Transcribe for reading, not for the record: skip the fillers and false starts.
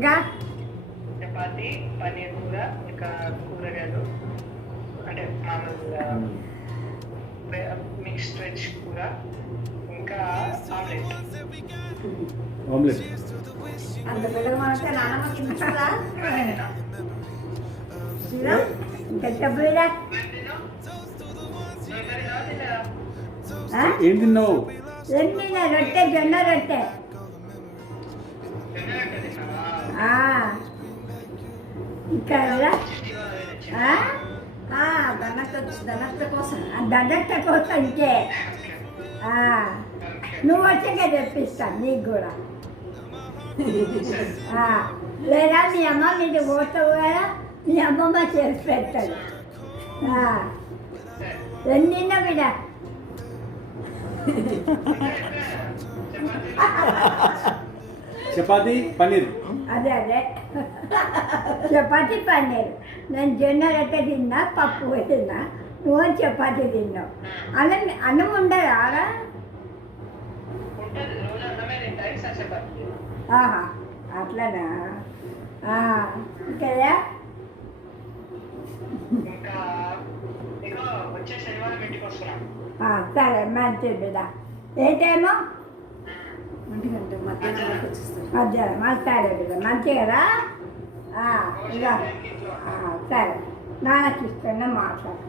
ఇంకా చపాతి, పన్నీర్ కూర, ఇంకా కూరగాయలు అంటే మామూలుగా మిక్స్డ్ వెజ్ కూర, ఇంకా ఆమ్లెట్. అంత పిల్లలు మనకే నాన్నమ్మ తింటారా ఇంకా చెప్పలేదా ఏం తిన్నావు? రొట్టె, జొన్న రొట్టె. ఇంకా దండక్క కోసం ఇంకే నువ్వు వచ్చాక తెప్పిస్తాను నీకు కూడా. లేదా మీ అమ్మ మీద పోతావు కదా, మీ అమ్మమ్మ చేసి పెడతాడు. ఎన్నిన్నా బిడ్డ చపాతి పన్నీర్. అదే చపాతి పన్నీర్. నేను జొన్న రొట్టె తిన్నా, పప్పు తిన్నా, నువ్వు చపాతి తిన్నావు. అన్నం ఉండదు ఆడ. అట్లనా కదా. సరే మంచిది బిడ్డ. ఏ టైము? మధ్యాహ్నం. సరే బిడ్డ మంచి కదా. ఇక సరే నాన్నకి ఇష్టంగా మాట్లాడు.